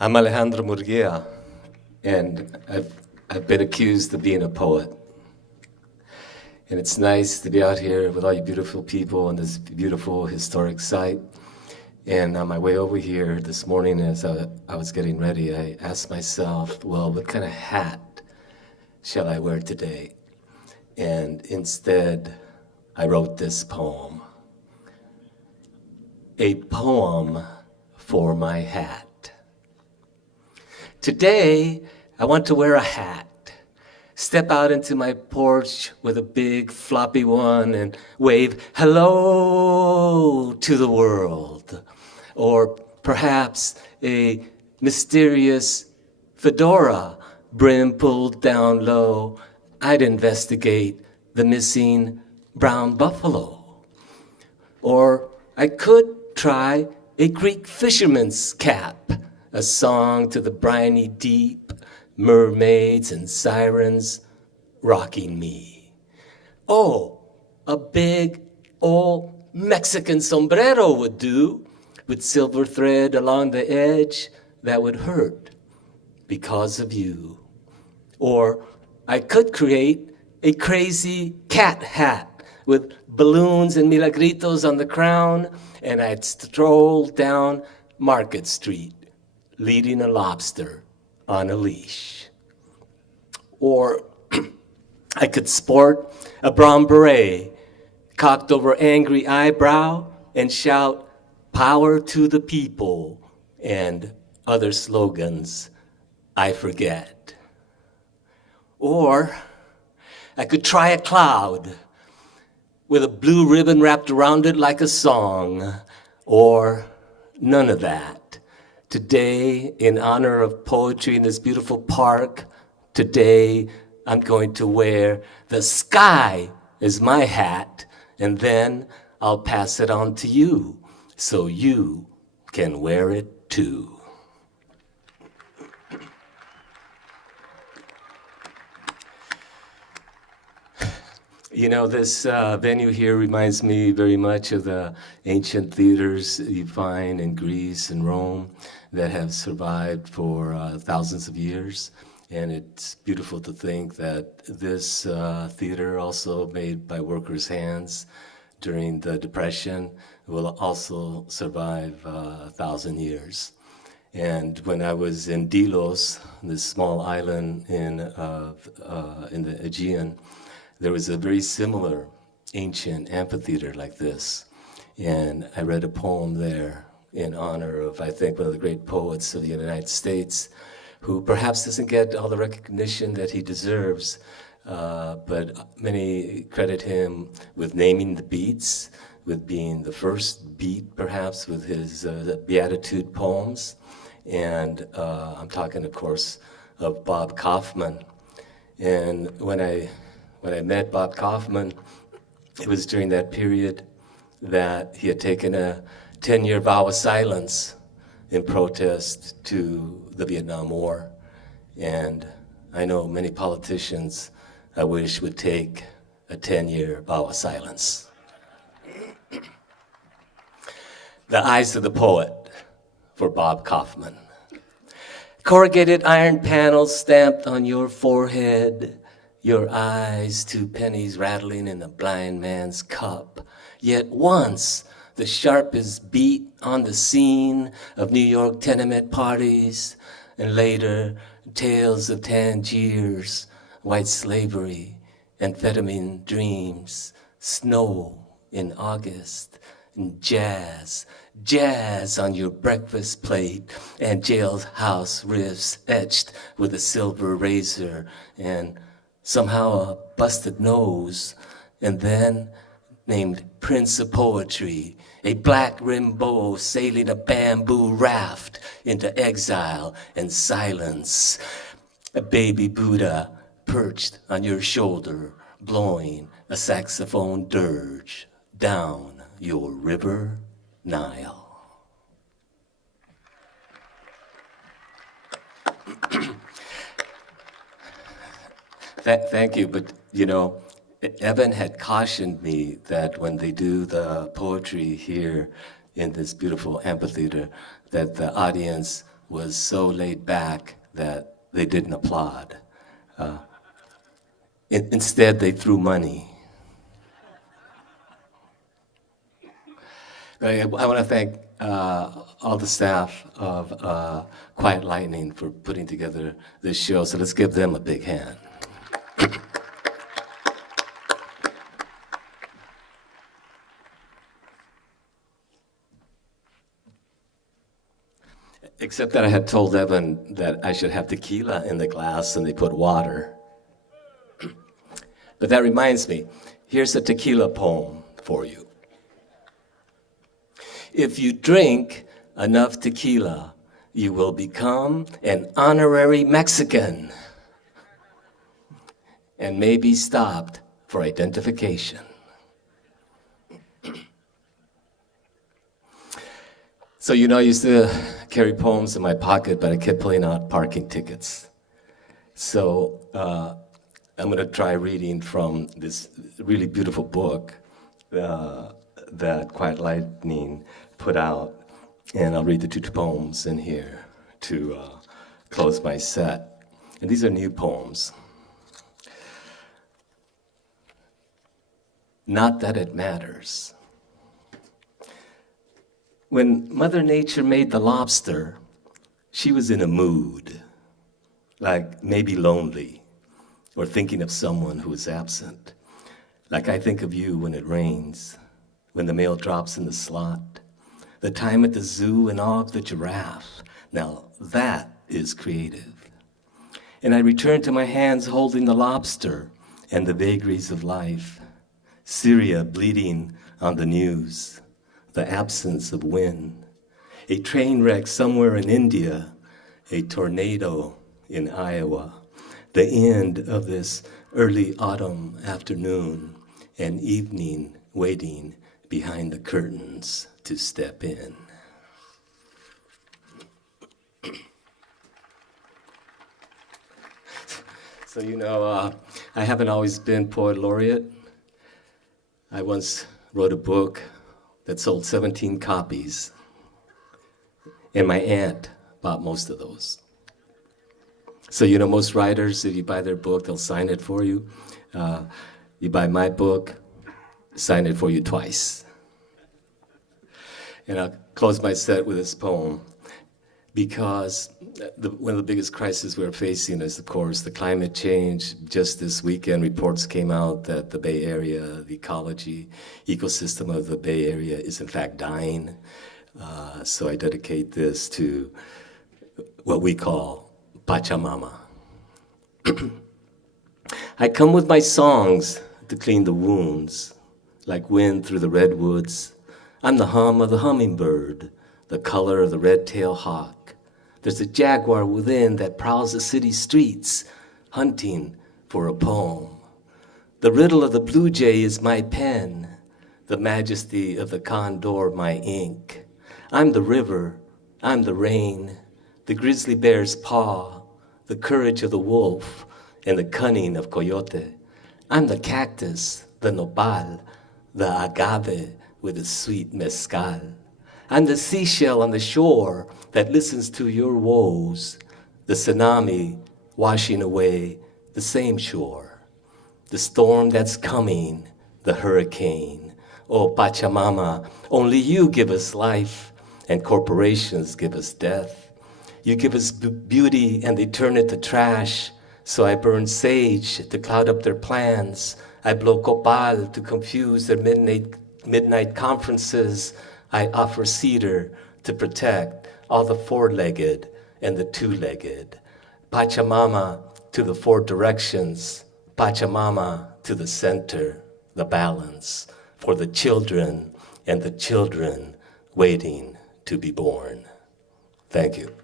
I'm Alejandro Murguia, and I've been accused of being a poet. And it's nice to be out here with all you beautiful people on this beautiful historic site. And on my way over here this morning, as I was getting ready, I asked myself, well, what kind of hat shall I wear today? And instead, I wrote this poem. A poem for my hat. Today, I want to wear a hat. Step out into my porch with a big floppy one and wave hello to the world. Or perhaps a mysterious fedora, brim pulled down low. I'd investigate the missing brown buffalo. Or I could try a Greek fisherman's cap, a song to the briny deep, mermaids and sirens rocking me. Oh, a big old Mexican sombrero would do, with silver thread along the edge that would hurt because of you. Or I could create a crazy cat hat with balloons and milagritos on the crown, and I'd stroll down Market Street, leading a lobster on a leash. Or I could sport a brown beret, cocked over angry eyebrow, and shout, "Power to the people," and other slogans I forget. Or I could try a cloud with a blue ribbon wrapped around it like a song, or none of that. Today, in honor of poetry in this beautiful park, today I'm going to wear the sky as my hat, and then I'll pass it on to you so you can wear it too. You know, this venue here reminds me very much of the ancient theaters you find in Greece and Rome that have survived for thousands of years. And it's beautiful to think that this theater, also made by workers' hands during the Depression, will also survive 1,000 years. And when I was in Delos, this small island in the Aegean, there was a very similar ancient amphitheater like this. And I read a poem there in honor of, I think, one of the great poets of the United States, who perhaps doesn't get all the recognition that he deserves, but many credit him with naming the beats, with being the first beat, perhaps, with his Beatitude poems. And I'm talking, of course, of Bob Kaufman. And when I met Bob Kaufman, it was during that period that he had taken a 10-year vow of silence in protest to the Vietnam War. And I know many politicians, I wish, would take a 10-year vow of silence. The Eyes of the Poet for Bob Kaufman. Corrugated iron panels stamped on your forehead, your eyes, 2 pennies rattling in a blind man's cup. Yet once, the sharpest beat on the scene of New York tenement parties, and later, tales of Tangiers, white slavery, amphetamine dreams, snow in August, and jazz on your breakfast plate, and jailhouse riffs etched with a silver razor, and somehow a busted nose, and then named Prince of Poetry, a black Rimbaud sailing a bamboo raft into exile and silence, a baby Buddha perched on your shoulder, blowing a saxophone dirge down your river Nile. Thank you, but you know, Evan had cautioned me that when they do the poetry here in this beautiful amphitheater, that the audience was so laid back that they didn't applaud. Instead, they threw money. I want to thank all the staff of Quiet Lightning for putting together this show, so let's give them a big hand. Except that I had told Evan that I should have tequila in the glass, and they put water. But that reminds me, here's a tequila poem for you. If you drink enough tequila, you will become an honorary Mexican and may be stopped for identification. So, you know, I used to carry poems in my pocket, but I kept pulling out parking tickets. So I'm going to try reading from this really beautiful book that Quiet Lightning put out. And I'll read the two poems in here to close my set. And these are new poems. Not that it matters. When Mother Nature made the lobster, she was in a mood, like maybe lonely, or thinking of someone who is absent. Like I think of you when it rains, when the mail drops in the slot, the time at the zoo and awe of the giraffe. Now that is creative. And I return to my hands holding the lobster and the vagaries of life. Syria bleeding on the news, the absence of wind, a train wreck somewhere in India, a tornado in Iowa, the end of this early autumn afternoon, and evening waiting behind the curtains to step in. So, you know, I haven't always been poet laureate. I once wrote a book that sold 17 copies, and my aunt bought most of those. So, you know, most writers, if you buy their book, they'll sign it for you. You buy my book, sign it for you twice. And I'll close my set with this poem, because one of the biggest crises we're facing is, of course, the climate change. Just this weekend, reports came out that the Bay Area, the ecosystem of the Bay Area is in fact dying. So I dedicate this to what we call Pachamama. I come with my songs to clean the wounds, like wind through the redwoods. I'm the hum of the hummingbird, the color of the red-tailed hawk. There's a jaguar within that prowls the city streets, hunting for a poem. The riddle of the blue jay is my pen, the majesty of the condor my ink. I'm the river, I'm the rain, the grizzly bear's paw, the courage of the wolf, and the cunning of coyote. I'm the cactus, the nopal, the agave with the sweet mezcal. I'm the seashell on the shore that listens to your woes, the tsunami washing away the same shore, the storm that's coming, the hurricane. Oh, Pachamama, only you give us life, and corporations give us death. You give us beauty and they turn it to trash, so I burn sage to cloud up their plans. I blow copal to confuse their midnight conferences. I offer cedar to protect all the four-legged and the two-legged. Pachamama to the four directions. Pachamama to the center, the balance, for the children and the children waiting to be born. Thank you.